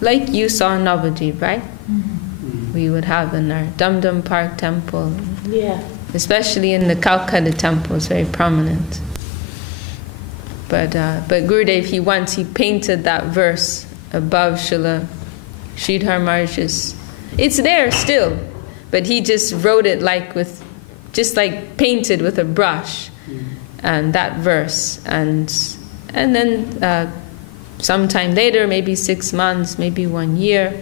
like you saw in Navadvip, right? We would have in our Dum Dum Park temple. Yeah. Especially in the Calcutta temple, it's very prominent. But Gurudev, he painted that verse above Srila Sridhar Maharaj's. It's there still, but he just wrote it painted with a brush, and that verse, and then sometime later, maybe 6 months, maybe 1 year,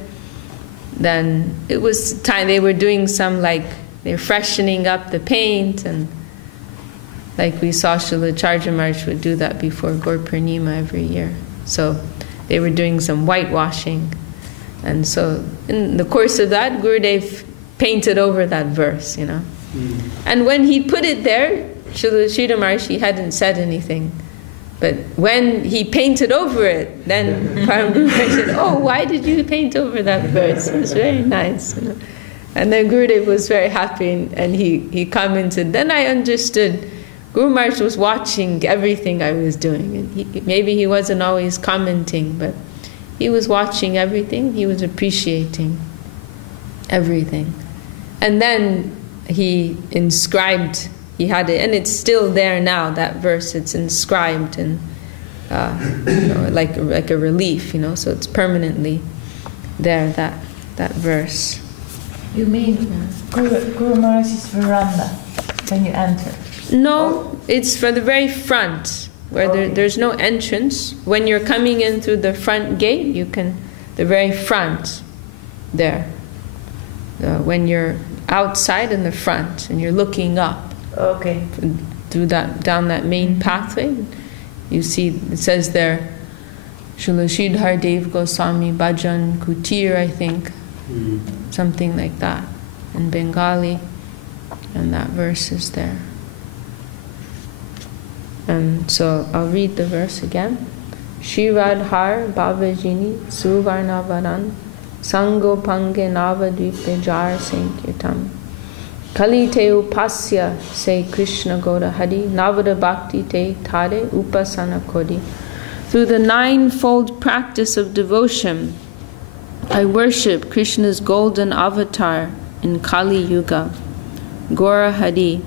then it was time they were doing some they're freshening up the paint, and like we saw Srila Charja Maharaj would do that before Gaur Purnima every year. So they were doing some whitewashing. And so in the course of that, Gurudev painted over that verse, And when he put it there, Srila Sridhar Maharaj, he hadn't said anything. But when he painted over it, then Param Guru Maharaj said, "Oh, why did you paint over that verse? It was very nice." And then Gurudev was very happy, and he commented. Then I understood Guru Maharaj was watching everything I was doing. And maybe he wasn't always commenting, but he was watching everything. He was appreciating everything. And then he inscribed, he had it, and it's still there now, that verse. It's inscribed and like a relief, so it's permanently there, that verse. You mean Guru Maharaj's veranda when you enter? No, it's for the very front, where there's no entrance. When you're coming in through the front gate, the very front there. When you're outside in the front and you're looking up, through down that main pathway, you see it says there, Srila Sridhar Dev Goswami Bhajan Kutir, I think, something like that in Bengali, and that verse is there. And so I'll read the verse again. Shiradhar Bhavajini Suvarnavaran Sango Pange Navadvipe Jar Sankirtam Kali Te Upasya Se Krishna Goda Hari Navada Bhakti Te Tare Upasana Kodi. Through the ninefold practice of devotion, I worship Krishna's golden avatar in Kali Yuga, Gaura Hari,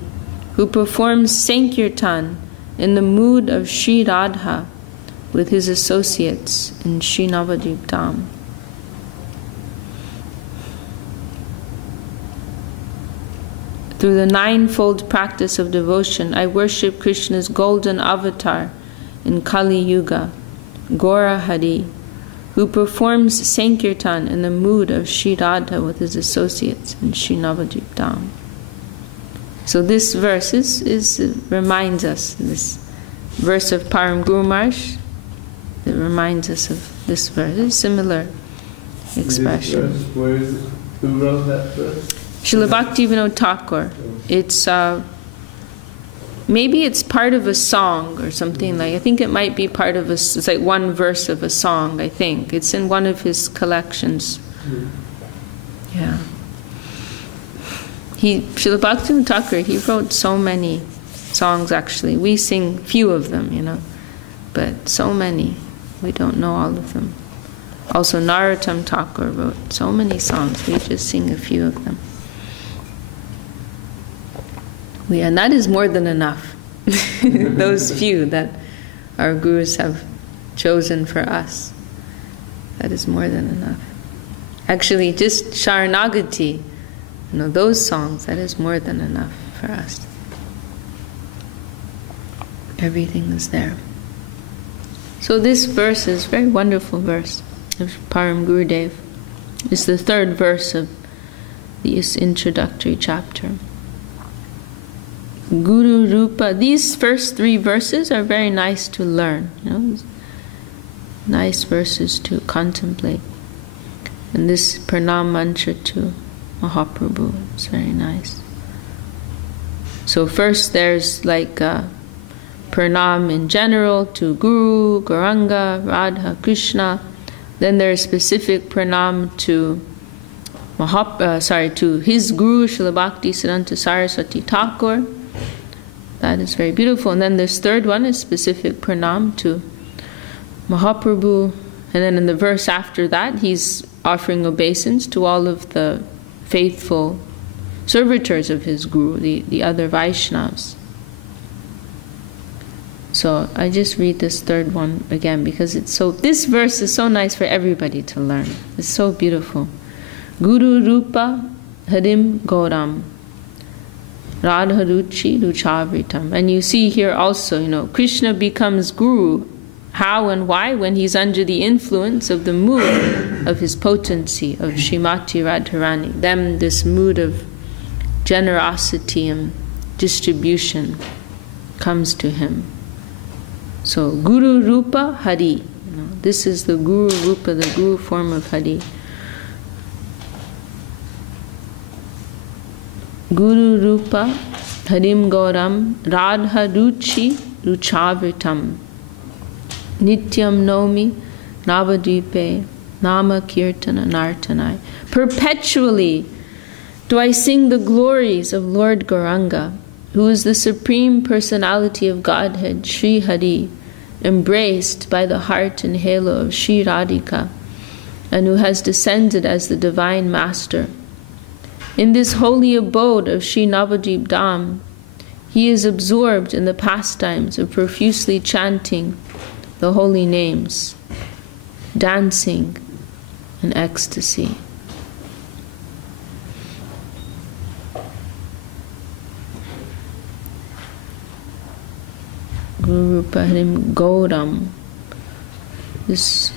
who performs Sankirtan in the mood of Sri Radha with his associates in Sri Navadvip Dham. Through the ninefold practice of devotion, I worship Krishna's golden avatar in Kali Yuga, Gaura Hari, who performs Sankirtan in the mood of Sri Radha with his associates in Sri Navadvip Dham. So this verse reminds us, this verse of Param Guru Maharaj, it reminds us of this verse. It's a similar expression. This verse, where is it? Who wrote that verse? Srila Bhakti Vinod Thakur. It's maybe it's part of a song or something like. I think it might be part of it's like one verse of a song. I think it's in one of his collections. Yeah. Srila Bhakti Vinod Thakur, he wrote so many songs actually. We sing few of them, but so many. We don't know all of them. Also Narottam Thakur wrote so many songs. We just sing a few of them. And that is more than enough. Those few that our gurus have chosen for us. That is more than enough. Actually, just Sharanagati, those songs, that is more than enough for us. Everything is there. So this verse is a very wonderful verse of Param Gurudev. It's the third verse of this introductory chapter. Guru Rupa. These first three verses are very nice to learn. Nice verses to contemplate. And this Pranam mantra to Mahaprabhu, it's very nice. So first there's like Pranam in general to Guru, Gauranga, Radha, Krishna. Then there's specific Pranam to to his Guru, Srila Bhakti Siddhanta Saraswati Thakur. That is very beautiful. And then this third one is specific Pranam to Mahaprabhu And then in the verse after that, he's offering obeisance to all of the faithful servitors of his guru, the other Vaishnavas. So I just read this third one again because this verse is so nice for everybody to learn. It's so beautiful. Guru Rupa Harim Gauram Radharuchi Ruchavritam. And you see here also, Krishna becomes guru. How and why? When he's under the influence of the mood of his potency, of Srimati Radharani. Then this mood of generosity and distribution comes to him. So, Guru Rupa Hari. This is the Guru Rupa, the Guru form of Hari. Guru Rupa Harim Gauram Radha Ruchi Ruchavritam Nityam Nomi Navadvipe Nama Kirtana Nartanai. Perpetually do I sing the glories of Lord Gauranga, who is the Supreme Personality of Godhead, Sri Hari, embraced by the heart and halo of Sri Radhika, and who has descended as the Divine Master. In this holy abode of Sri Navadvip Dham, he is absorbed in the pastimes of profusely chanting the holy names, dancing in ecstasy. Guru Rupa Harim Gauram. This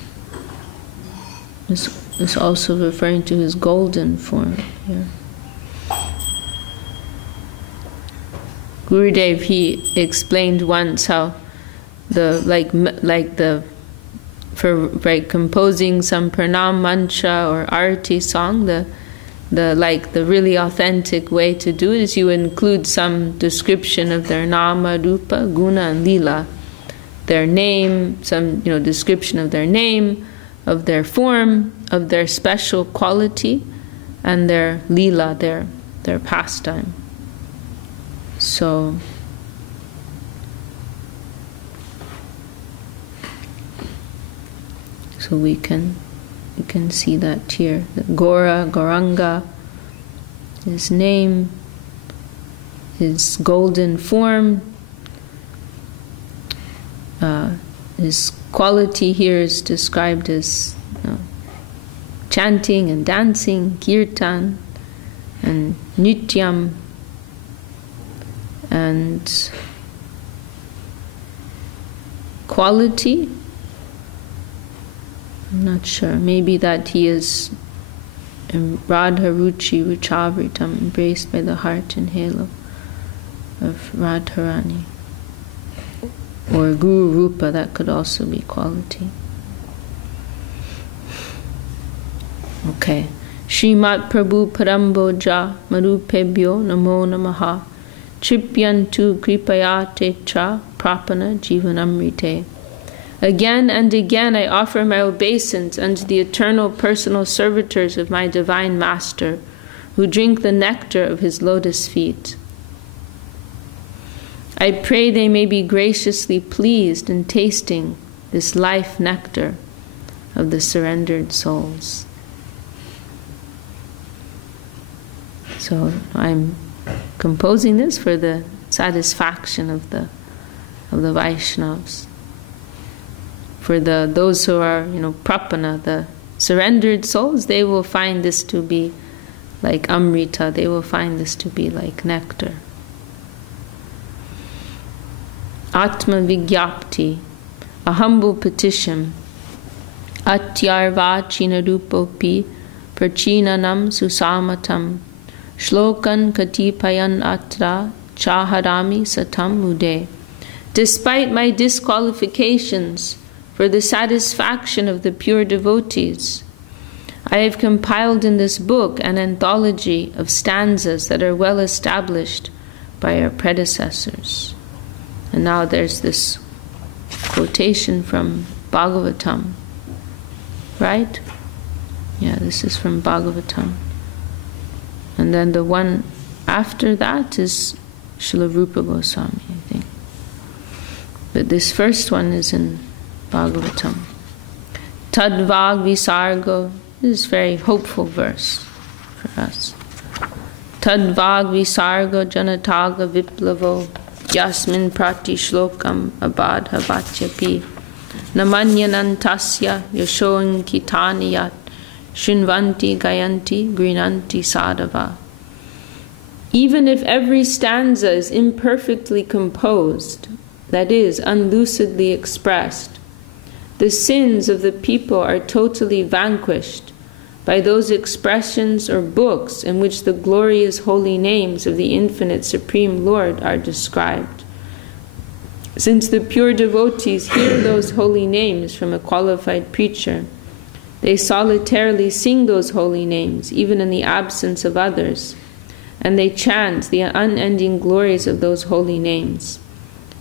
is also referring to his golden form here. Gurudev, he explained once how for composing some pranam mantra or arati song, the really authentic way to do it is you include some description of their nama, rupa, guna, and lila. Their name, some description of their name, of their form, of their special quality, and their lila, their pastime. So we can see that here. The Gora, Gauranga, his name, his golden form, his quality here is described as chanting and dancing, kirtan and nityam, and quality, I'm not sure, maybe that he is Radha Ruchi Ruchavritam, embraced by the heart and halo of Radharani. Or Guru Rupa, that could also be quality. Okay. Srimat Prabhu Paramboja Marupebhyo Namo Namaha Tripyantu Kripaya Tetra Prapanna Jivanamrtam. Again and again I offer my obeisance unto the eternal personal servitors of my Divine Master, who drink the nectar of his lotus feet. I pray they may be graciously pleased in tasting this life nectar of the surrendered souls. So I'm composing this for the satisfaction of the Vaishnavas. For those who are, Prapanna, the surrendered souls, they will find this to be like Amrita, they will find this to be like nectar. Atma Vigyapti, a humble petition. Atyarva Chinarupopi Prachinanam Susamatam Shlokan Katipayan Atra Chaharami Satam Mude. Despite my disqualifications for the satisfaction of the pure devotees, I have compiled in this book an anthology of stanzas that are well established by our predecessors. And now there's this quotation from Bhagavatam, right? Yeah, this is from Bhagavatam. And then the one after that is Srila Rupa Goswami, I think. But this first one is in Bhagavatam. Tadvag Visargo. This is a very hopeful verse for us. Tadvag Visargo Janataga Viplavo Yasmin Prati Shlokam Abadha Vachyapi Namanyanantasya Yashoan Kitaniyat Shinvanti Gayanti Grinanti Sadhava. Even if every stanza is imperfectly composed, that is, unlucidly expressed, the sins of the people are totally vanquished by those expressions or books in which the glorious holy names of the infinite Supreme Lord are described. Since the pure devotees hear those holy names from a qualified preacher, they solitarily sing those holy names, even in the absence of others, and they chant the unending glories of those holy names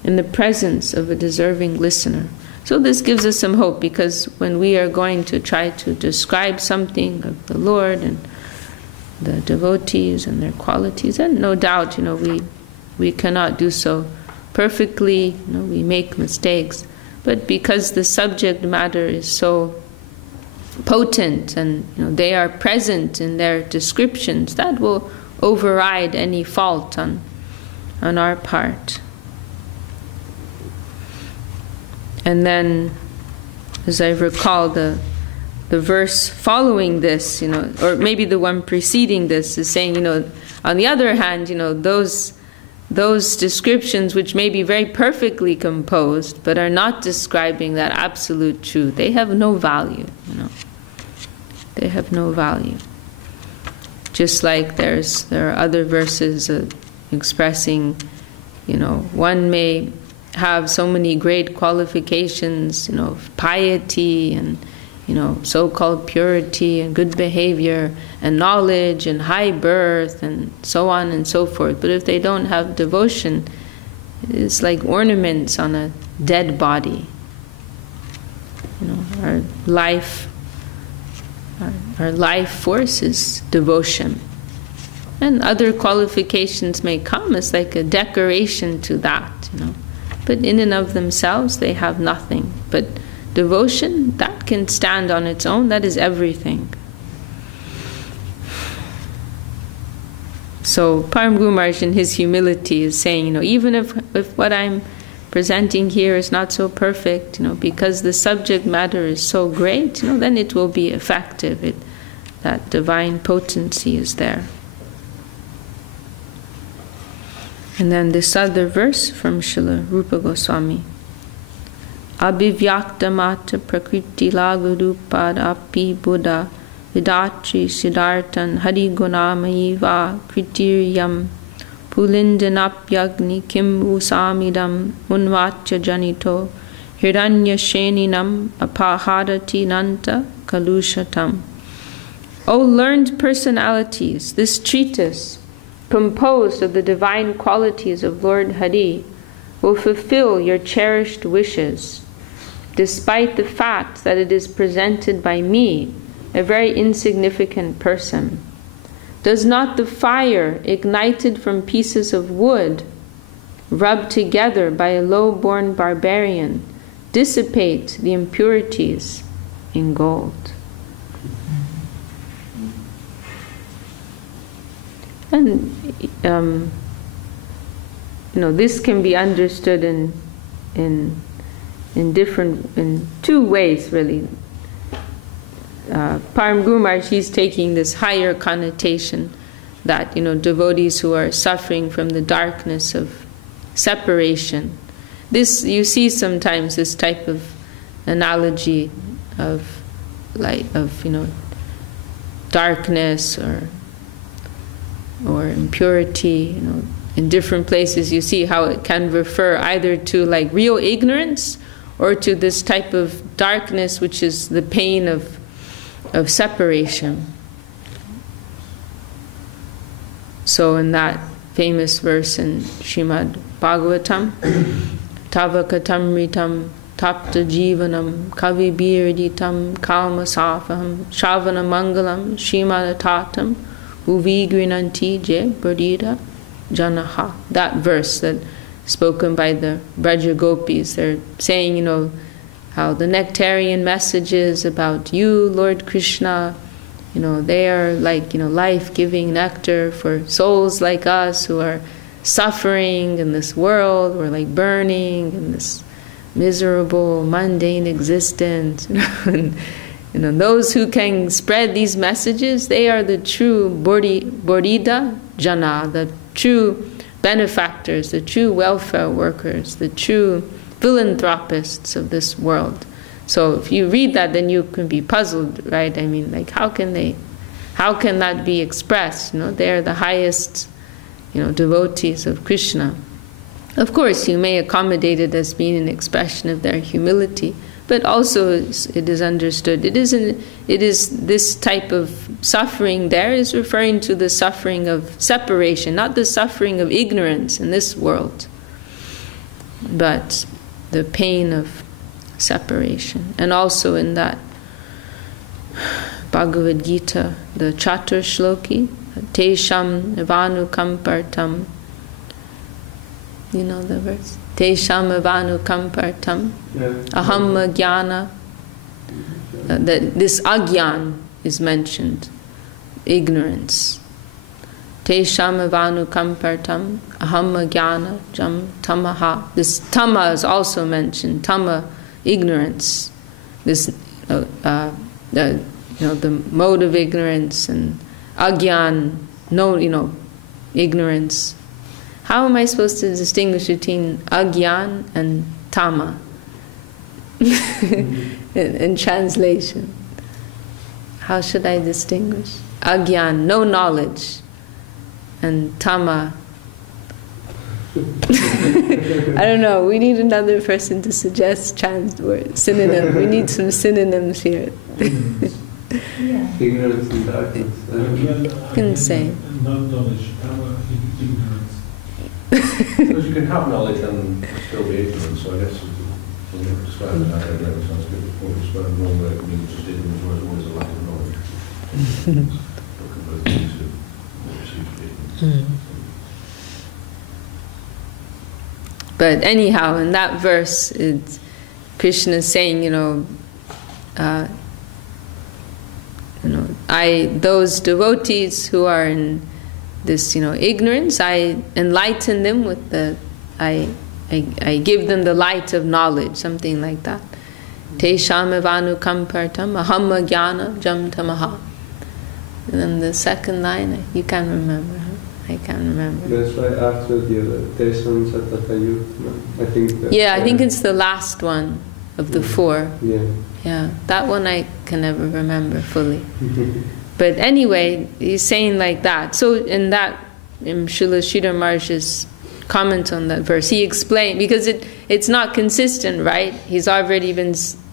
in the presence of a deserving listener. So this gives us some hope, because when we are going to try to describe something of the Lord and the devotees and their qualities, and no doubt, we cannot do so perfectly, we make mistakes, but because the subject matter is so potent and they are present in their descriptions, that will override any fault on our part. And then, as I recall, the verse following this, or maybe the one preceding this, is saying, on the other hand, those descriptions which may be very perfectly composed but are not describing that absolute truth, they have no value. They have no value. Just like there are other verses expressing, one may have so many great qualifications, of piety and, so-called purity and good behavior and knowledge and high birth and so on and so forth. But if they don't have devotion, it's like ornaments on a dead body. Our life force is devotion. And other qualifications may come as like a decoration to that, But in and of themselves, they have nothing. But devotion, that can stand on its own, that is everything. So Param Guru Maharaj in his humility is saying, even if what I'm presenting here is not so perfect, because the subject matter is so great, then it will be effective. That divine potency is there. And then this other verse from Srila Rupa Goswami. Abhivyakta mata prakriti lagurupad api buddha vidatri siddhartan hari gunamayi va kritiryam pulindanapyagni kim usamidam unvacha janito hiranya sheninam apahadati nanta kalushatam. O learned personalities, this treatise, composed of the divine qualities of Lord Hari, will fulfill your cherished wishes, despite the fact that it is presented by me, a very insignificant person. Does not the fire ignited from pieces of wood, rubbed together by a low-born barbarian, dissipate the impurities in gold? And this can be understood in two ways, really. Param Guru Maharaj, he's taking this higher connotation that devotees who are suffering from the darkness of separation. This, you see sometimes this type of analogy of darkness or impurity, in different places you see how it can refer either to like real ignorance or to this type of darkness which is the pain of separation. So in that famous verse in Srimad Bhagavatam, Tava katamritam tapta jivanam kavi birditam kalmasafaham shavana mangalam shrimad Uvigrinanti je burdita janaha. That verse that spoken by the Braja Gopis, they're saying, how the nectarian messages about you, Lord Krishna, they are like, life-giving nectar for souls like us who are suffering in this world. We're like burning in this miserable, mundane existence. And, those who can spread these messages, they are the true Bodhida Jana, the true benefactors, the true welfare workers, the true philanthropists of this world. So if you read that, then you can be puzzled, right? I mean, like, how can that be expressed? They are the highest, devotees of Krishna. Of course, you may accommodate it as being an expression of their humility, but also it is understood. It is this type of suffering there is referring to the suffering of separation, not the suffering of ignorance in this world, but the pain of separation. And also in that Bhagavad Gita, the Chatur Shloki, Tesham Evanukampartam. You know the verse? Tesham Evanukampartam. Aham Jnana. This agyan is mentioned. Ignorance. Tesham Evanukampartam. Aham Jnana Jam Tamaha. This tama is also mentioned. Tama, ignorance. This, the mode of ignorance, and agyan, ignorance. How am I supposed to distinguish between agyan and tama in translation? How should I distinguish? Agyan, no knowledge, and tama. I don't know. We need another person to suggest synonym. We need some synonyms here. Ignorance and darkness. You can say. Not knowledge, ignorance. Because you can have knowledge and still be ignorant, so I guess when you describe it, I don't know, it sounds good before you describe it wrong, it means just ignorance, whereas always a lack of knowledge. Looking both things to what perceived to be ignorance. But anyhow, in that verse, Krishna is saying, those devotees who are in this, ignorance, I enlighten them with I give them the light of knowledge, something like that. Tesham evanukampartam aham jnana jam tamaha. And then the second line, you can't remember, huh? I can't remember. That's right after the other. Tesham satatayut. I think. Yeah, I think it's the last one of the four. Yeah, that one I can never remember fully. But anyway, he's saying like that. So in Srila Sridhar Maharaj's comment on that verse, he explained, because it's not consistent, right?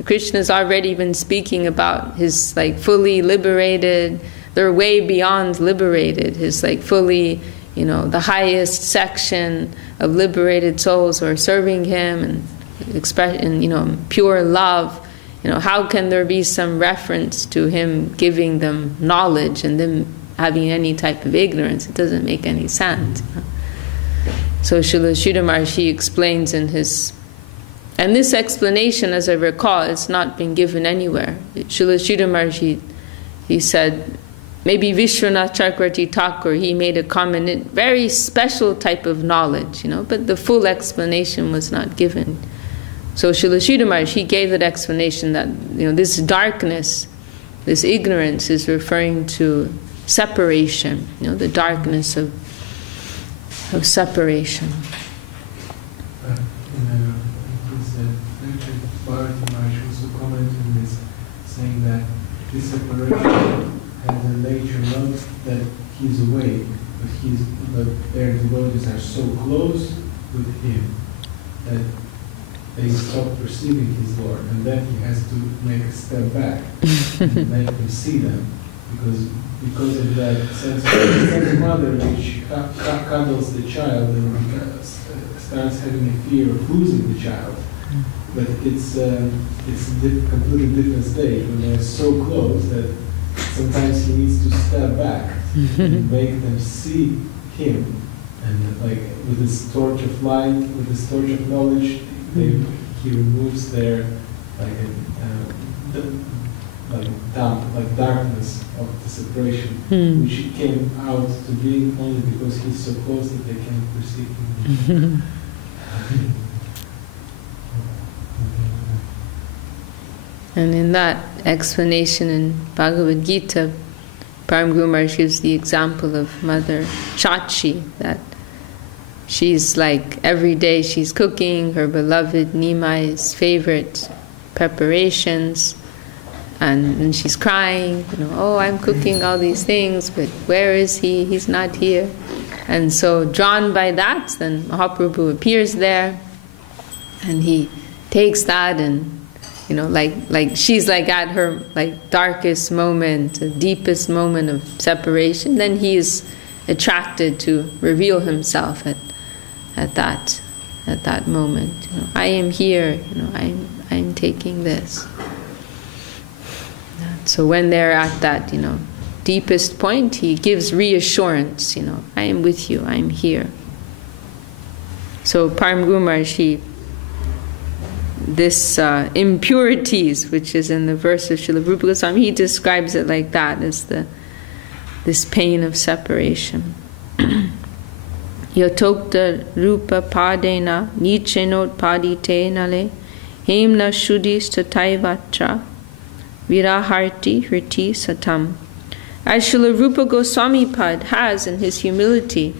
Krishna's already been speaking about his like fully liberated, they're way beyond liberated, his like fully, the highest section of liberated souls who are serving him and pure love. How can there be some reference to him giving them knowledge and them having any type of ignorance? It doesn't make any sense. So Srila Sridhar Maharaj, he explains in his... And this explanation, as I recall, it's not been given anywhere. Srila Sridhar Maharaj, he said, maybe Vishwanath Chakravarti Thakur, he made a comment, very special type of knowledge, but the full explanation was not given. So Srila Sridhar Maharaj, he gave that explanation that this darkness, this ignorance is referring to separation, the darkness of separation. Bharati Maharaj also commented on this, saying that this separation has a nature not that he's away, but their devotees are so close with him that they stop perceiving his Lord, and then he has to make a step back and make them see them, because of that sense of mother which cuddles the child and starts having a fear of losing the child. But it's a completely different stage when they're so close that sometimes he needs to step back and make them see him, and like with this torch of light, with this torch of knowledge, he removes their like darkness of the separation, which came out to being only because he's so close that they can perceive him. And in that explanation in Bhagavad Gita, Param Guru Maharaj gives the example of Mother Chachi, that she's like every day she's cooking her beloved Nimai's favorite preparations, and she's crying, oh, I'm cooking all these things, but where is he? He's not here. And so drawn by that, then Mahaprabhu appears there, and he takes that, and like she's like at her darkest moment, the deepest moment of separation, then he is attracted to reveal himself at that moment. I am here, I'm taking this. So when they're at that, deepest point, he gives reassurance, I am with you, I'm here. So Param Guru Maharaj, this impurities, which is in the verse of Srila Rupa Goswami, he describes it like that, as this pain of separation. Yatokta rupa padena nichenot padite nale hemna shuddhis tataivatra viraharti hriti satam. As Srila Rupa Goswami Pad has, in his humility,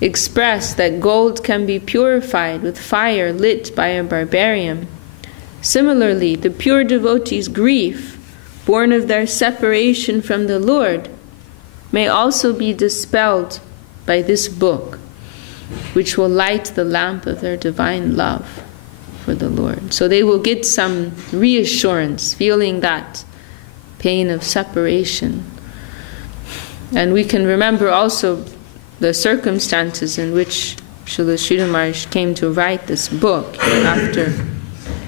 expressed that gold can be purified with fire lit by a barbarian, similarly, the pure devotees' grief, born of their separation from the Lord, may also be dispelled by this book, which will light the lamp of their divine love for the Lord. So they will get some reassurance, feeling that pain of separation. And we can remember also the circumstances in which Srila Sridhar Maharaj came to write this book, after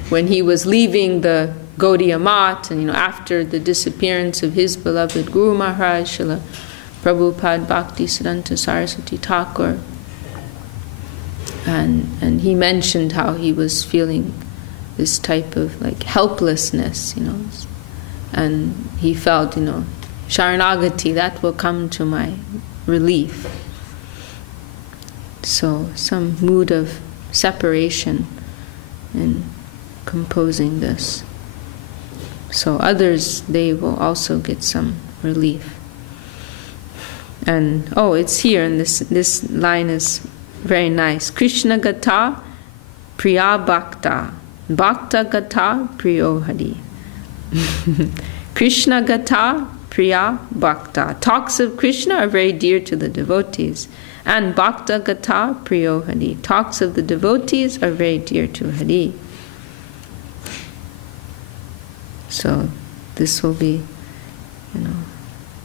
when he was leaving the Gaudiya Math, and after the disappearance of his beloved Guru Maharaj, Srila Prabhupada Bhakti Siddhanta Saraswati Thakur. And he mentioned how he was feeling this type of helplessness, and he felt, Sharanagati, that will come to my relief. So some mood of separation in composing this. So others, they will also get some relief. And it's here, and this line is very nice. Krishna Gata Priya Bhakta Bhakta Gata Priyo Hari. Krishna Gata Priya Bhakta. Talks of Krishna are very dear to the devotees. And Bhakta Gata Priyo Hari. Talks of the devotees are very dear to Hari. So this will be,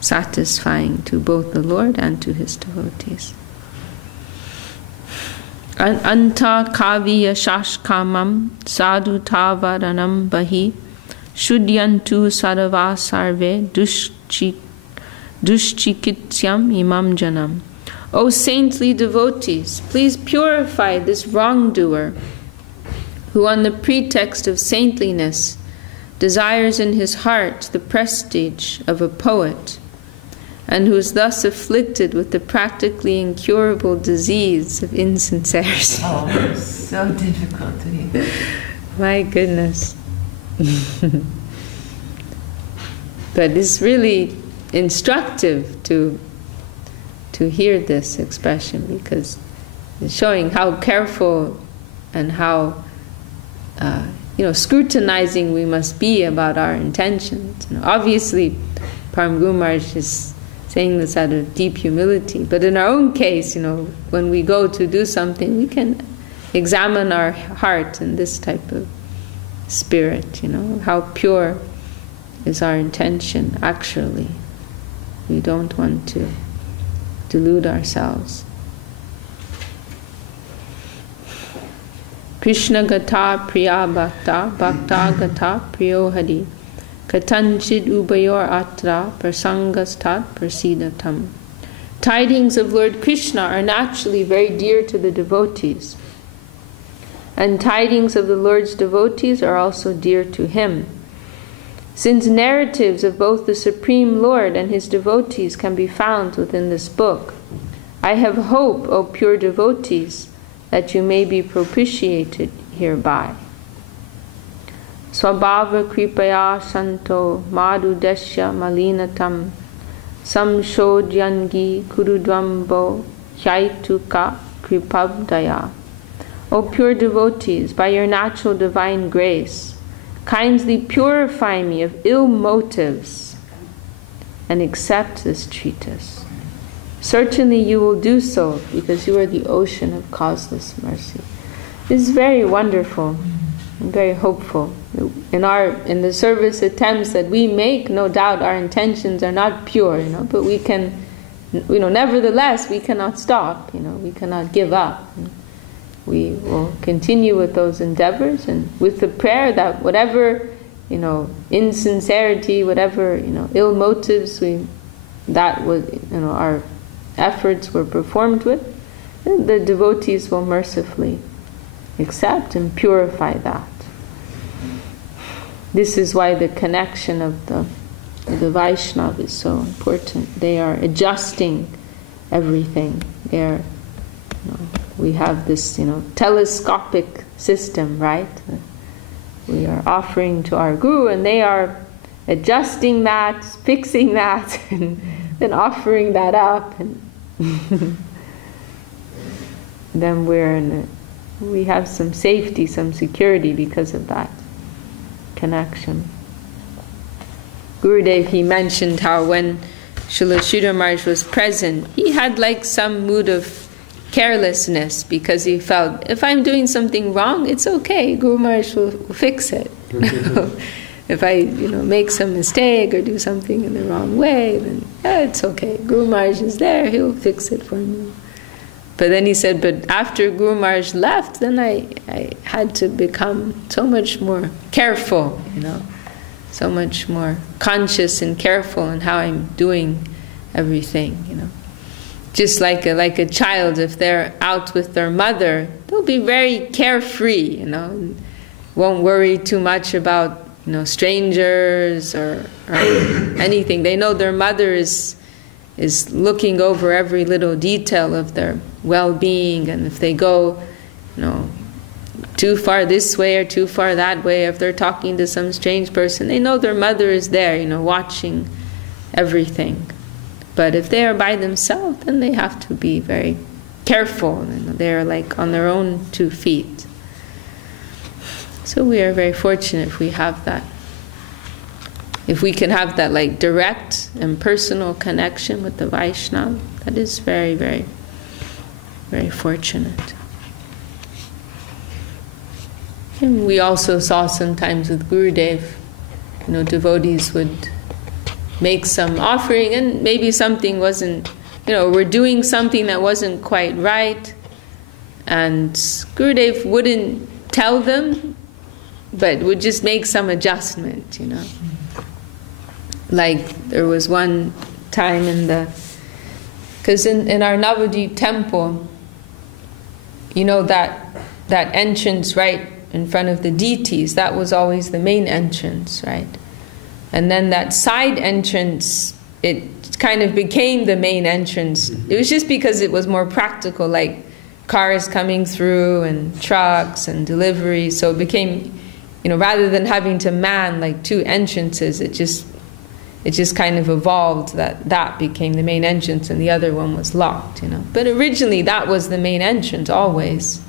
satisfying to both the Lord and to His devotees. Anta kaviya shashkamam sadhu tavaranam bahi shudyantu sadava sarve dushchikityam imam janam. O saintly devotees, please purify this wrongdoer, who on the pretext of saintliness desires in his heart the prestige of a poet, and who is thus afflicted with the practically incurable disease of insincerity. Oh, so difficult to hear. My goodness. But it's really instructive to hear this expression, because it's showing how careful and how scrutinizing we must be about our intentions. Obviously, Param Guru Maharaj is saying this out of deep humility, but in our own case, when we go to do something, we can examine our heart in this type of spirit. How pure is our intention actually. We don't want to delude ourselves. Krishna Gata Priya Bhakta Bhakta Gata Priyo Hari Katanchid Ubayor Atra Prasangastat Prasidatam. Tidings of Lord Krishna are naturally very dear to the devotees. and tidings of the Lord's devotees are also dear to him. Since narratives of both the Supreme Lord and his devotees can be found within this book, I have hope, O pure devotees, that you may be propitiated hereby. Swabhava kripaya santo madhudesya malinatam samshodyangi kurudvambo hyaituka kripabdaya. O pure devotees, by your natural divine grace, kindly purify me of ill motives and accept this treatise. Certainly you will do so because you are the ocean of causeless mercy. This is very wonderful and very hopeful. In the service attempts that we make, no doubt our intentions are not pure, but we can, nevertheless we cannot stop, we cannot give up. We will continue with those endeavors, and with the prayer that whatever, insincerity, whatever, ill motives our efforts were performed with, the devotees will mercifully accept and purify that. This is why the connection of the Vaishnava is so important. They are adjusting everything. We have this, telescopic system, right? We are offering to our guru, and they are adjusting that, fixing that, and then offering that up, and then we have some safety, some security because of that connection. Gurudev, he mentioned how when Srila Sridhar Maharaj was present, he had like some mood of carelessness because he felt, if I'm doing something wrong, it's okay, Guru Maharaj will fix it. If I make some mistake or do something in the wrong way, then it's okay, Guru Maharaj is there, he'll fix it for me. But then he said, but after Guru Maharaj left, then I had to become so much more careful, so much more conscious and careful in how I'm doing everything, Just like a child, if they're out with their mother, they'll be very carefree, won't worry too much about, strangers or anything. They know their mother is looking over every little detail of their well-being, and if they go, too far this way or too far that way, if they're talking to some strange person, they know their mother is there, watching everything. But if they are by themselves, then they have to be very careful. They're like on their own 2 feet. So we are very fortunate if we have that. If we can have that like direct and personal connection with the Vaishnava, that is very, very, very fortunate. And we also saw sometimes with Gurudev, devotees would make some offering, and maybe something wasn't, we're doing something that wasn't quite right, and Gurudev wouldn't tell them, but would just make some adjustment, Like there was one time because in our Navadvip temple, that entrance right in front of the deities, that was always the main entrance, right? And then that side entrance, it kind of became the main entrance. It was just because it was more practical, like cars coming through and trucks and deliveries. So it became, rather than having to man like 2 entrances, it just kind of evolved that became the main entrance and the other one was locked, But originally that was the main entrance always.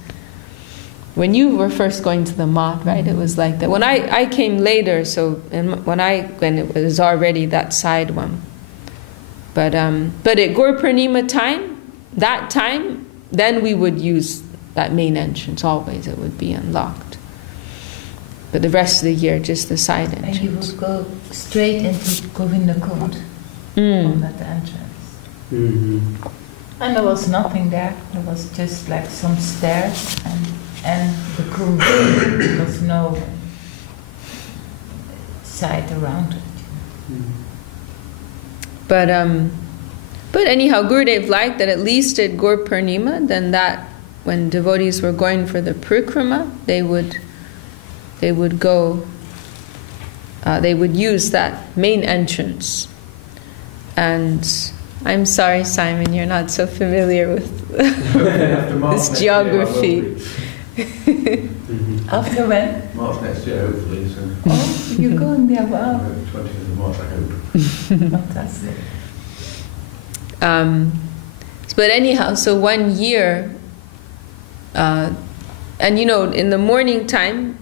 When you were first going to the Math, right, it was like that. When I came later, so when it was already that side one. But at Gaur Purnima time, then we would use that main entrance always. It would be unlocked. But the rest of the year, just the side entrance. And you would go straight into Govinda Kund from that entrance. Mm-hmm. And there was nothing there. There was just like some stairs and the Kund. There was no side around it. But anyhow, Gurudev liked that at least at Gaur Purnima, then that when devotees were going for the parikrama, they would go. They would use that main entrance. And I'm sorry, Simon, you're not so familiar with this geography. After when? March next year, hopefully. So. Oh, you're going there, wow. 20th of March, I hope. Fantastic. But anyhow, so 1 year, and in the morning time,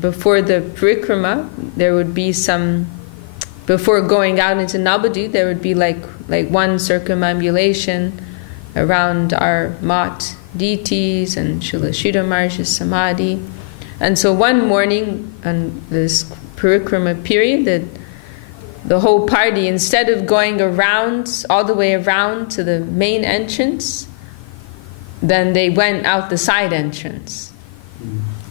before the parikrama, there would be some, before going out into Navadvip, there would be like one circumambulation around our mat deities and Srila Sridhar Maharaj's samadhi. And so one morning, on this parikrama period, the whole party, instead of going around, all the way around to the main entrance, then they went out the side entrance.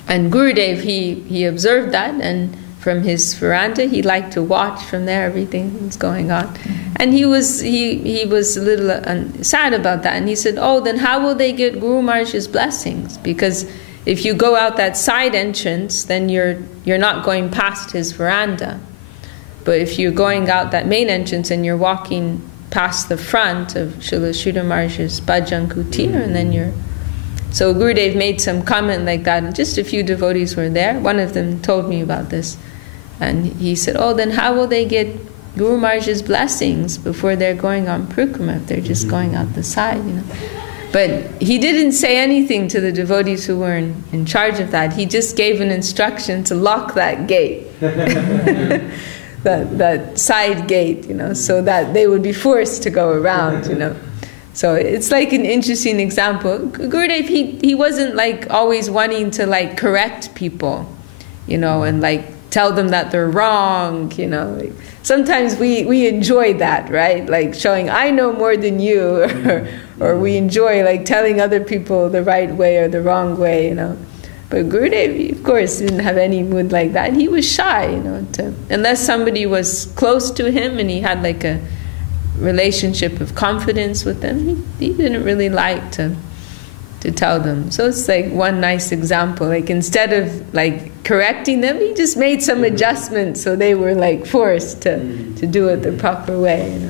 And Gurudev, he observed that, and from his veranda, he liked to watch from there everything that's going on. And he was a little sad about that, and he said, oh, then how will they get Guru Maharaj's blessings? Because if you go out that side entrance, then you're not going past his veranda. But if you're going out that main entrance and you're walking past the front of Srila Sridhar Maharaj's Bhajan Kutir, and then you're... So Gurudev made some comment like that, and just a few devotees were there. One of them told me about this. And he said, oh, then how will they get Guru Maharaj's blessings before they're going on parikrama if they're just going out the side, But he didn't say anything to the devotees who were in charge of that. He just gave an instruction to lock that gate. that side gate, so that they would be forced to go around, So it's like an interesting example. Gurudev, he wasn't like always wanting to like correct people, and like tell them that they're wrong, Like, sometimes we enjoy that, right? Like showing I know more than you, or we enjoy like telling other people the right way or the wrong way, But Gurudev, of course, didn't have any mood like that. He was shy, unless somebody was close to him and he had like a relationship of confidence with them, he didn't really like to tell them. So it's like one nice example. Like instead of like correcting them, he just made some adjustments so they were like forced to do it the proper way,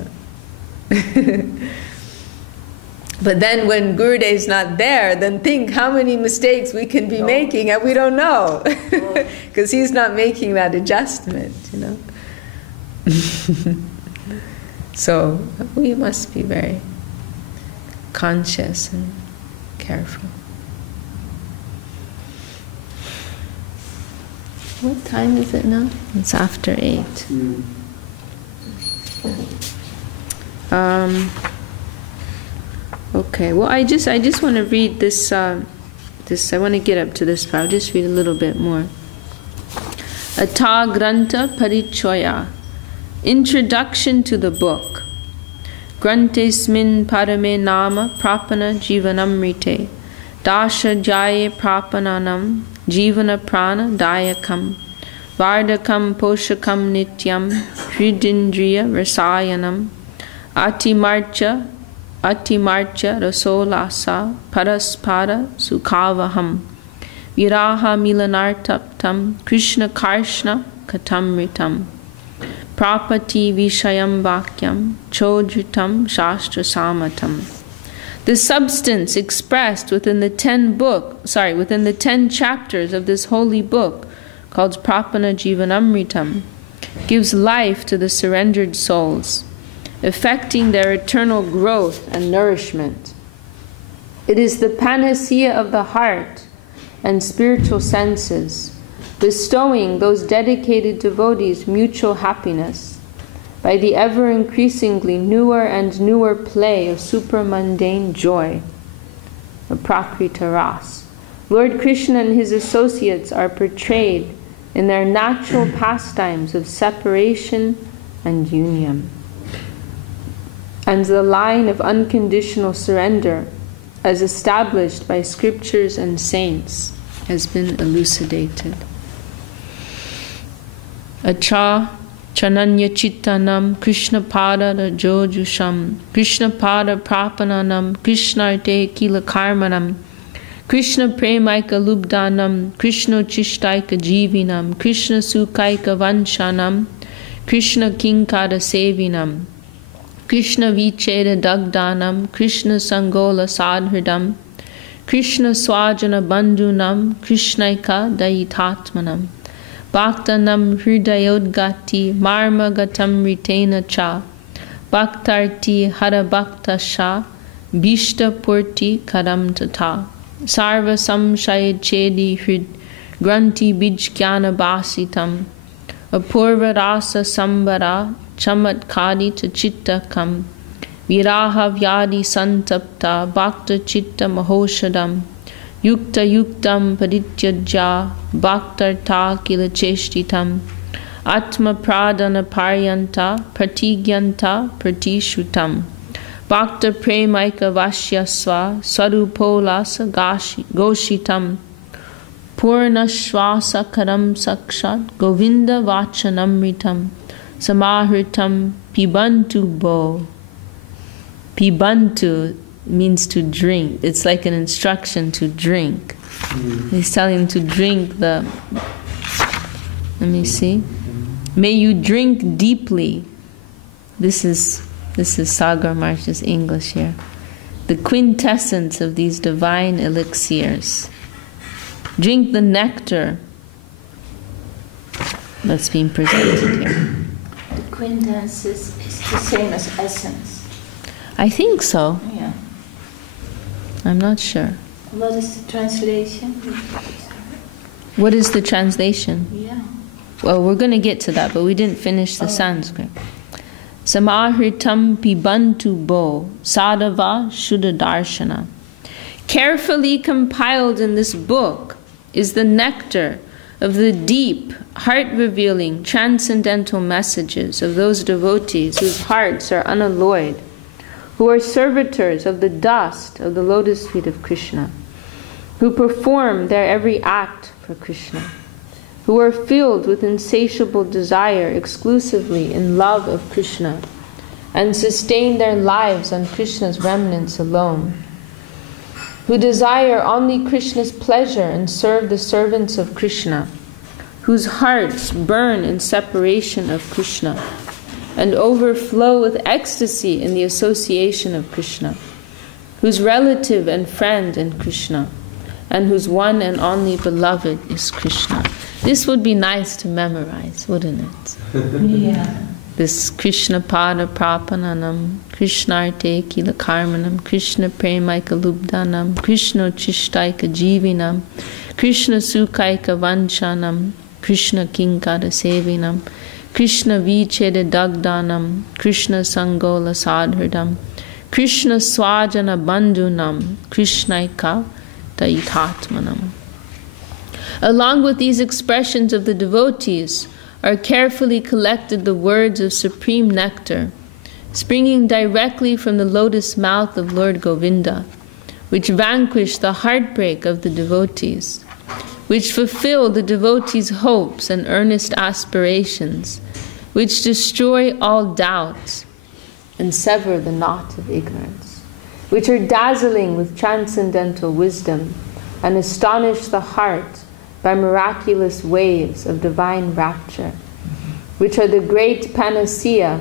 But then when Gurudev's not there, then think how many mistakes we can be making and we don't know. Because he's not making that adjustment, So we must be very conscious and careful. What time is it now? It's after 8. Okay, well, I just want to read this. I want to get up to this part. I'll just read a little bit more. Atha Granta Parichoya. Introduction to the book. Grantesmin Parame Nama Prapanna Jivanamrtam Dasha Jaye Prapananam Jivana Prana Dayakam Vardakam Poshakam Nityam Hridindriya Rasayanam Atimarcha Rasolasa Paraspara Sukhavaham Viraha Milanartaptam Krishna Karshna Katamritam Prapati Vishayam Vakyam Chodritam Shastra Samatam. The substance expressed within the 10 chapters of this holy book, called Prapanna Jivanamrtam, gives life to the surrendered souls, affecting their eternal growth and nourishment. It is the panacea of the heart and spiritual senses, bestowing those dedicated devotees mutual happiness by the ever-increasingly newer and newer play of supramundane joy, the Prakrita Ras. Lord Krishna and his associates are portrayed in their natural pastimes of separation and union. And the line of unconditional surrender, as established by scriptures and saints, has been elucidated. Acha Chananya Chittanam Krishna Pada Rajojusham Krishna Pada Prapananam Krishnarte Kila Karmanam Krishna Premaika Lubdanam, Krishna Chishtaika Jivinam, Krishna Sukaika Vanshanam, Krishna Kinkada Sevinam, Krishna Vicheda Dagdanam, Krishna Sangola Sadhridam, Krishna Swajana Bandhunam, Krishnaika Dayitatmanam, Bhaktanam Hridayodgati, Marma Gatam Ritena Cha, Bhaktarti Harabhaktasha, Bhishta Purti Kadam Tata, Sarva Samshaya Chedi Hrid, Granti Bijkyana Basitam, Apurva Rasa Sambara, Chamatkadi Chitta Kam, Viraha Vyadi Santapta, Bhakta Chitta Mahoshadam, Yukta Yuktam Padityajya, Bhaktarta Kila Cheshtitam, Atma Pradana Paryanta, Pratigyanta Pratishutam, Bhakta Premaika Vashyasva, Swarupolas Goshitam, Purna Shvasa Karam Sakshat, Govinda Vachanamritam, Samahritam Pibantu Bo. Pibantu means to drink. It's like an instruction to drink. He's telling him to drink the... Let me see. May you drink deeply. This is Sagar Maharaj's English here. The quintessence of these divine elixirs. Drink the nectar that's being presented here. The quintessence is the same as essence. I think so. Yeah. I'm not sure. What is the translation? What is the translation? Yeah. Well, we're going to get to that, but we didn't finish the Sanskrit. Samahritam pibantu bo sadhava shuddha darshana. Carefully compiled in this book is the nectar of the deep, heart-revealing, transcendental messages of those devotees whose hearts are unalloyed, who are servitors of the dust of the lotus feet of Krishna, who perform their every act for Krishna, who are filled with insatiable desire exclusively in love of Krishna, and sustain their lives on Krishna's remnants alone, who desire only Krishna's pleasure and serve the servants of Krishna, whose hearts burn in separation of Krishna, and overflow with ecstasy in the association of Krishna, whose relative and friend in Krishna, and whose one and only beloved is Krishna. This would be nice to memorize, wouldn't it? Yeah. This Krishna Pada Prapananam, Krishnarte Kila Karmanam, Krishna Premaika Lubdanam, Krishna Chishtaika Jivinam, Krishna Sukaika Vanshanam, Krishna Kinkada Sevinam, Krishna Vicheda Dagdanam, Krishna Sangola Sadhridam, Krishna Swajana Bandhunam, Krishnaika Dayitatmanam. Along with these expressions of the devotees are carefully collected the words of supreme nectar, springing directly from the lotus mouth of Lord Govinda, which vanquish the heartbreak of the devotees, which fulfill the devotees' hopes and earnest aspirations, which destroy all doubts and sever the knot of ignorance, which are dazzling with transcendental wisdom and astonish the heart by miraculous waves of divine rapture, which are the great panacea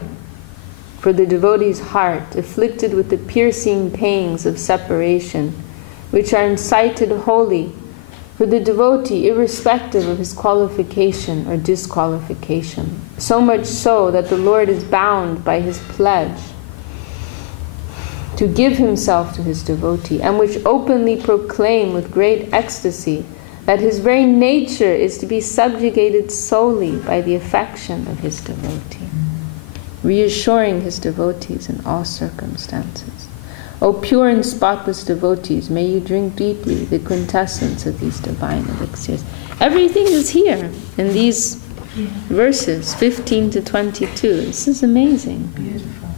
for the devotee's heart afflicted with the piercing pangs of separation, which are incited wholly for the devotee irrespective of his qualification or disqualification, so much so that the Lord is bound by his pledge to give himself to his devotee, and which openly proclaim with great ecstasy that his very nature is to be subjugated solely by the affection of his devotee, reassuring his devotees in all circumstances. O pure and spotless devotees, may you drink deeply the quintessence of these divine elixirs. Everything is here in these verses, 15 to 22. This is amazing. Beautiful.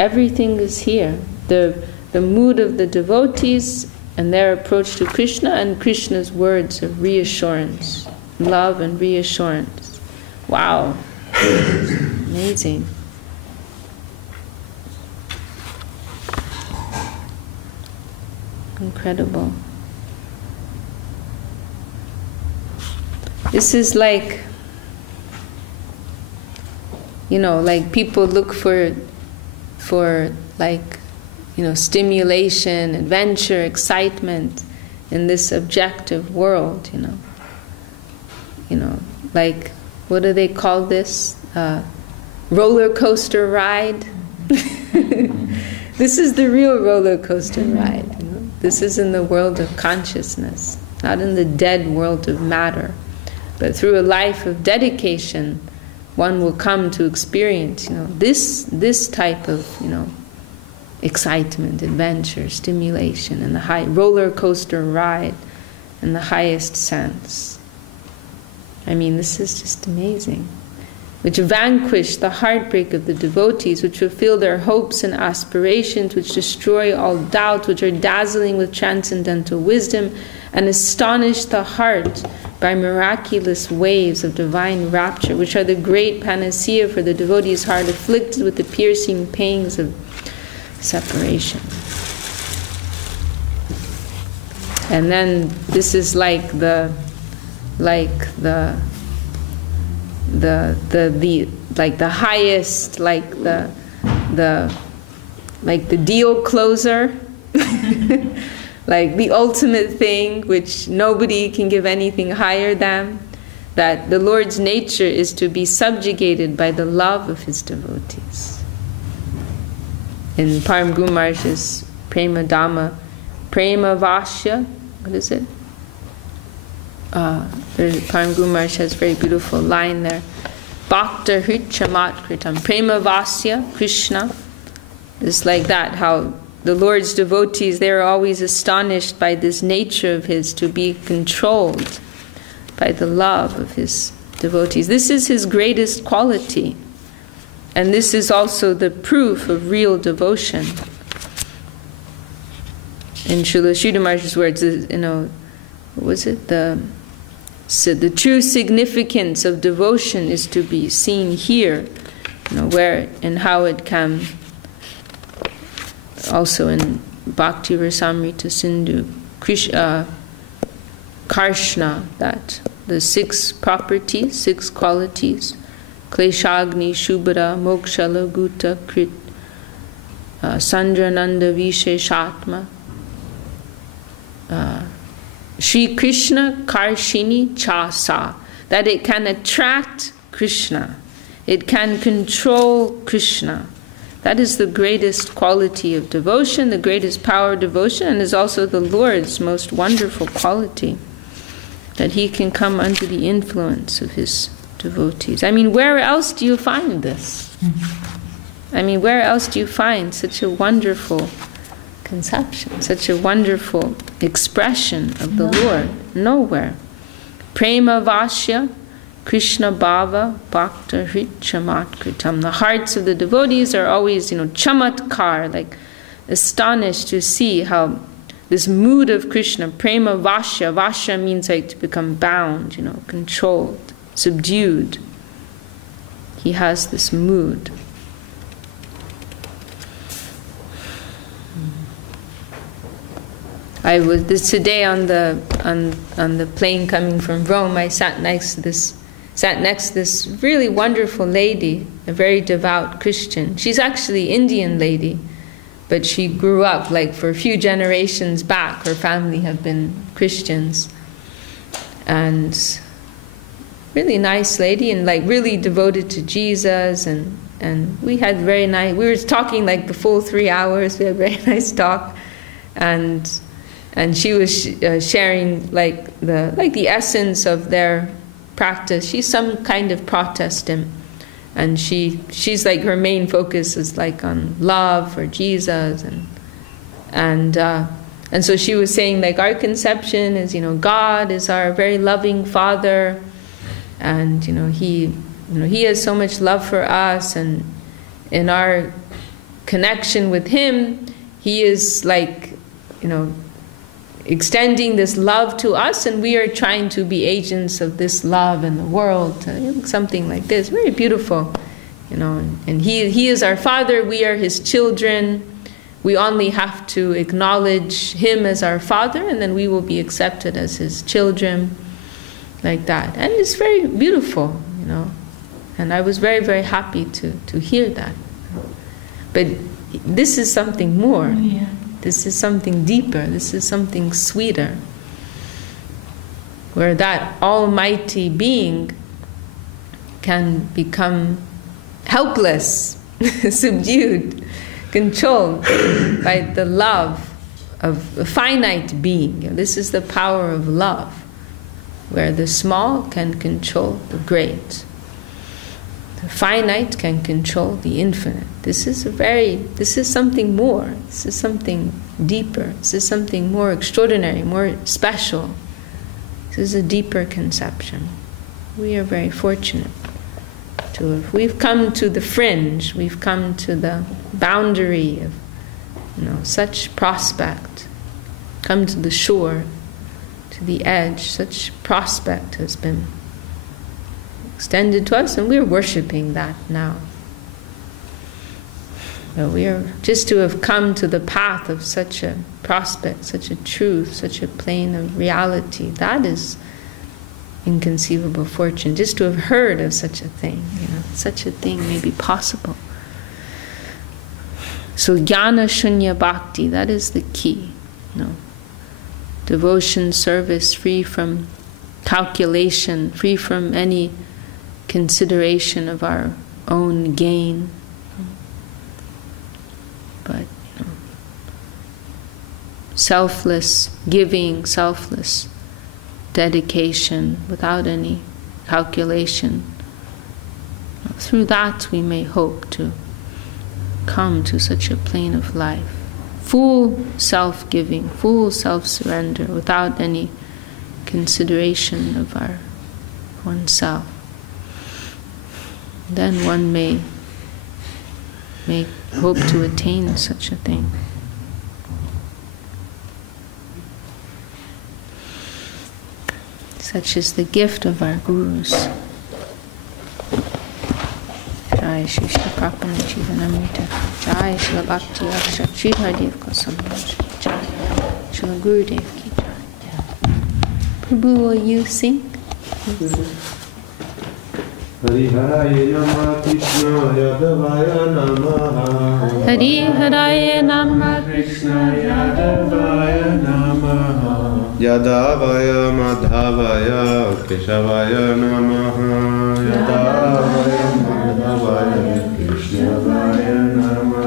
Everything is here. The mood of the devotees and their approach to Krishna, and Krishna's words of reassurance, love and reassurance. Wow. Amazing. Incredible. This is like, you know, like people look for like, you know, stimulation, adventure, excitement in this objective world, you know. You know, like, what do they call this? Roller coaster ride. This is the real roller coaster ride. You know? This is in the world of consciousness, not in the dead world of matter. But through a life of dedication, one will come to experience, you know, this type of, you know, excitement, adventure, stimulation, and the high roller coaster ride in the highest sense. I mean, this is just amazing. Which vanquish the heartbreak of the devotees, which fulfill their hopes and aspirations, which destroy all doubt, which are dazzling with transcendental wisdom, and astonish the heart by miraculous waves of divine rapture, which are the great panacea for the devotee's heart afflicted with the piercing pangs of separation. And then this is like the highest, like the deal closer, like the ultimate thing which nobody can give anything higher than, that the Lord's nature is to be subjugated by the love of his devotees. In Param Guru Maharaj's Prema Dhamma, Prema Vasya, what is it? Param Guru Maharaj has a very beautiful line there. Bhakta Hrichamat Kritam. Prema Vasya, Krishna. It's like that, how the Lord's devotees, they are always astonished by this nature of his, to be controlled by the love of his devotees. This is his greatest quality. And this is also the proof of real devotion. In Srila Sridhar Maharaj's words, you know, what was it? So the true significance of devotion is to be seen here, you know, where and how it can, also in Bhakti Rasamrita Sindhu, Karshna, that the 6 properties, 6 qualities, Kleshagni, Shubhara, Moksha, Laguta, Krit, Sandrananda, Visheshatma, Shri Krishna Karshini Chasa, that it can attract Krishna, it can control Krishna. That is the greatest quality of devotion, the greatest power of devotion, and is also the Lord's most wonderful quality, that he can come under the influence of his devotees. I mean, where else do you find this? I mean, where else do you find such a wonderful conception, such a wonderful expression of the Lord? Nowhere. Prema Vasya, Krishna Bhava, Bhakta Hrit Chamat Kritam. The hearts of the devotees are always, you know, chamatkar, like astonished to see how this mood of Krishna, Prema Vasya, Vasya means like to become bound, you know, controlled, subdued. He has this mood. I was today on the plane coming from Rome. I sat next to this really wonderful lady, a very devout Christian. She's actually Indian lady, but she grew up like for a few generations back. Her family have been Christians, and really nice lady, and like really devoted to Jesus. And we had very nice. We were talking like the full 3 hours. We had a very nice talk, and she was sharing like the essence of their practice. She's some kind of Protestant, and she's like, her main focus is like on love for Jesus, and so she was saying like our conception is, you know, God is our very loving Father, and you know he has so much love for us, and in our connection with him, he is like, you know, extending this love to us, and we are trying to be agents of this love in the world, something like this. Very beautiful, you know. And he is our Father, we are his children. We only have to acknowledge him as our Father, and then we will be accepted as his children. like that. And it's very beautiful, you know. And I was very, very happy to hear that. But this is something more. Yeah. This is something deeper. This is something sweeter. Where that almighty being can become helpless, subdued, controlled by the love of a finite being. This is the power of love, where the small can control the great. The finite can control the infinite. This is something more. This is something deeper. This is something more extraordinary, more special. This is a deeper conception. We are very fortunate to have. We've come to the fringe. We've come to the boundary of, such prospect. Come to the shore, to the edge. Such prospect has been extended to us, and we're worshipping that now. So we are just to have come to the path of such a prospect, such a truth, such a plane of reality. That is inconceivable fortune. Just to have heard of such a thing, such a thing may be possible. So jnana shunya bhakti, that is the key. Devotion, service, free from calculation, free from any consideration of our own gain, but selfless giving, selfless dedication, without any calculation. Through that we may hope to come to such a plane of life. Full self-giving, full self-surrender, without any consideration of oneself. Then one may hope to attain such a thing. Such is the gift of our gurus. Jai Shri Prapanna Jivanamrtam. Jai Shri Bhakti Yoga Institute. Shri Haridev Goswami. Jai Shri Gurudev Ki Jai. Prabhu, will you sing? Hari Haraya Namah Krishna Yadavaya Namaha. Hari Haraya Namah Krishna Yadavaya Namaha. Yadavaya Madhavaya Keshavaya Namaha. Yadavaya Madhavaya Keshavaya Namaha.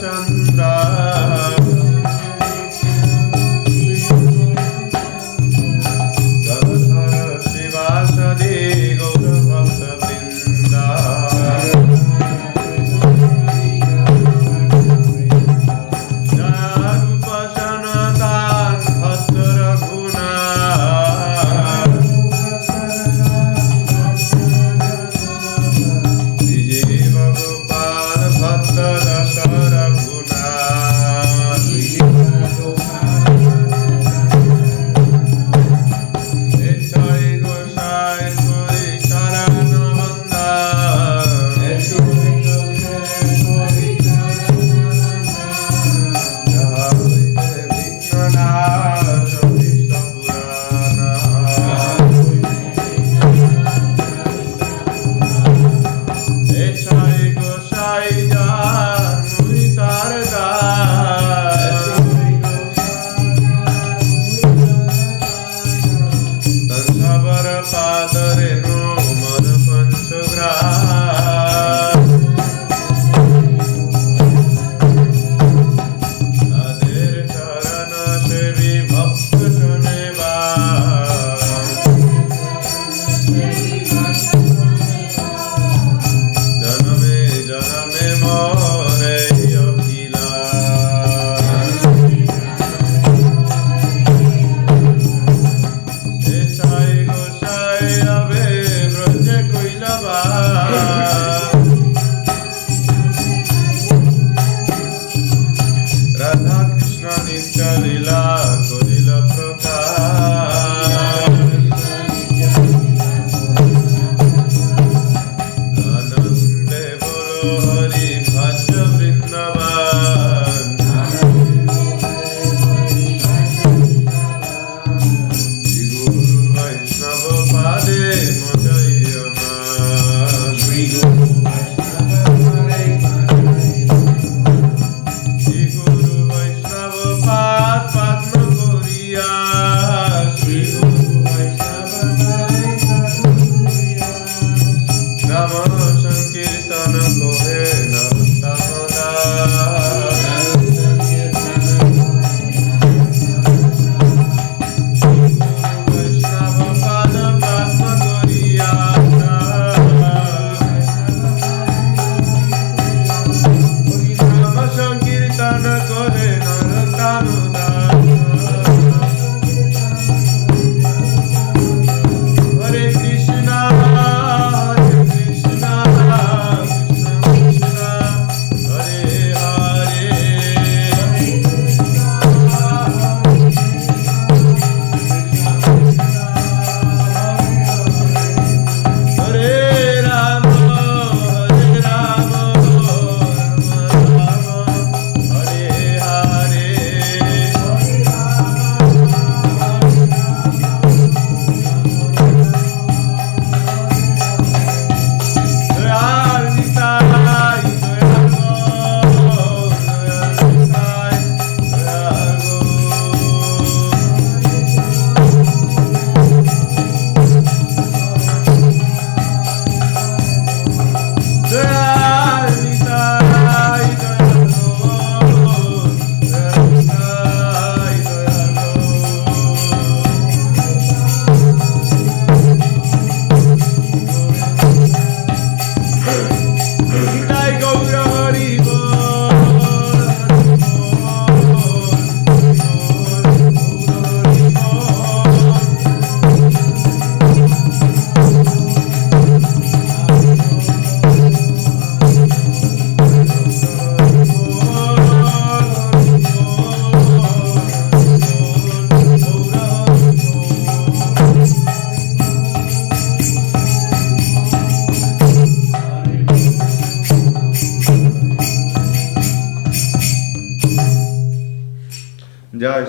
Chandra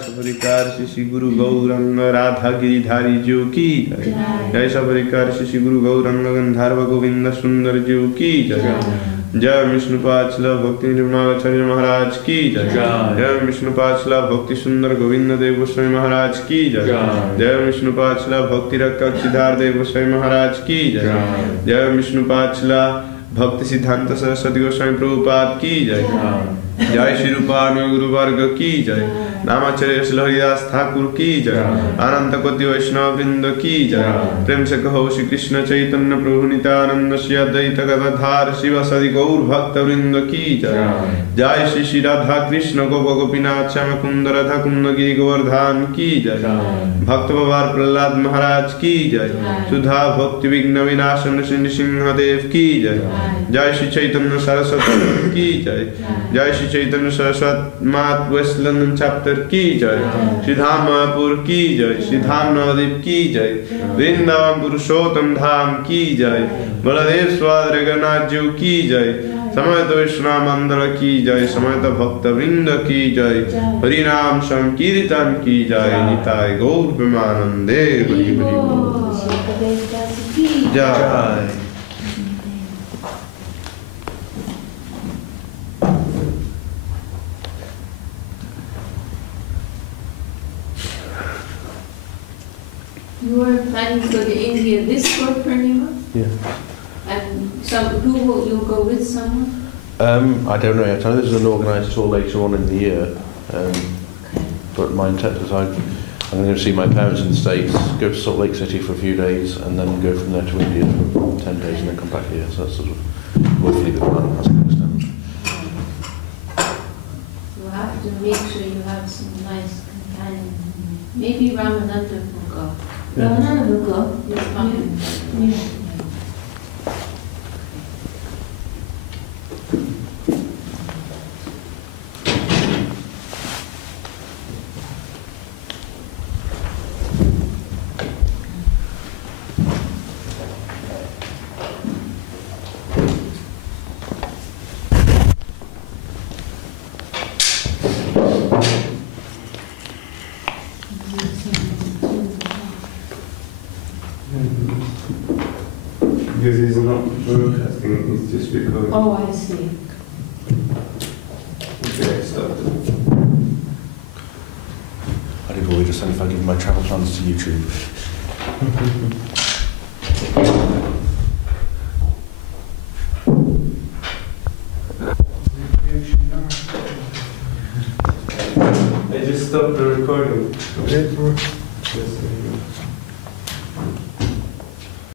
सपरिकार Shri गुरु गौरंग राधा गिरिधारी जीव की जय। जय सपरिकार श्री गुरु गौरंग गंधर्व गोविंद सुंदर जीव की जय। जय विष्णुपाद भक्ति निर्मलाचार्य महाराज की जय। जय विष्णुपाद भक्ति सुंदर गोविंद देव गोस्वामी महाराज की जय। जय विष्णुपाद भक्ति रक्षक सिद्धार्थ देव गोस्वामी महाराज की जय। जय विष्णुपाद भक्ति सिद्धांत सरस्वती गोस्वामी प्रभुपाद की जय। जय श्री रूपानुग गुरु वर्ग की जय। नामाचार्य श्री हरिदास ठाकुर की जय। अनंत कोटि वैष्णव वृंद की जय। प्रेम से कहो श्री कृष्ण चैतन्य प्रभु नित्यानंद श्री अद्वैत गदाधर शिव सदि गौर भक्त वृंद की जय। जय श्री श्री राधा कृष्ण गोप गोपीनाथ श्याम कुंद राधा कुंद गिरि गोवर्धन की जय। भक्त बवार प्रहलाद महाराज की जय। सुधा भक्ति विघ्न विनाशन श्री नृसिंहदेव की जय। जय श्री चैतन्य सरस्वती की जय। जय श्री चैतन्य सरस्वती मात वेस्ट लंदन चैप्टर की जय। श्रीधाम मायापुर की जय। श्रीधाम नवदीप की जय। वृंदावन पुरुषोत्तम धाम की जय। बलदेव स्वाद रघुनाथ जीव की जय। समयत विष्णु मंदिर की जय। समयत भक्त वृंद की जय। हरि नाम संकीर्तन की जय। निताय गौर प्रेमानंदे हरि हरि जय। You are planning to go to India this Purnima? Yeah. And who will you go with someone? I don't know yet. I know there's an organised tour later on in the year. But my intent is I'm going to see my parents in the States, go to Salt Lake City for a few days, and then go from there to India for 10 days and then come back here. So that's sort of roughly the plan as it stands. You have to make sure you have some nice companions. Maybe Ramananda will go. Ramananda will go. Yes, yeah. Because it's not broadcasting, it's just recording. Oh, I see. Okay, stop. I think we'll just send if I give my travel plans to YouTube. I just stopped the recording. Okay. Yes,